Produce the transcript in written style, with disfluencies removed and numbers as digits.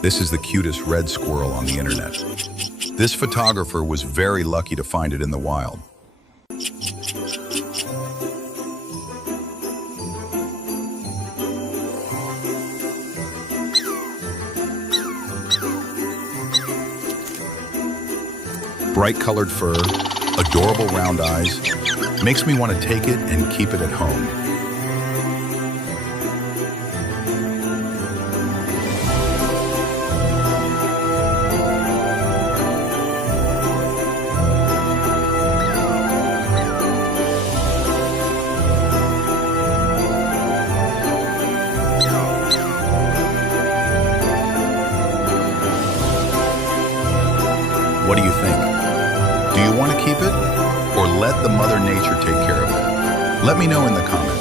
This is the cutest red squirrel on the internet. This photographer was very lucky to find it in the wild. Bright colored fur, adorable round eyes, makes me want to take it and keep it at home. What do you think? Do you want to keep it, or let the Mother Nature take care of it? Let me know in the comments.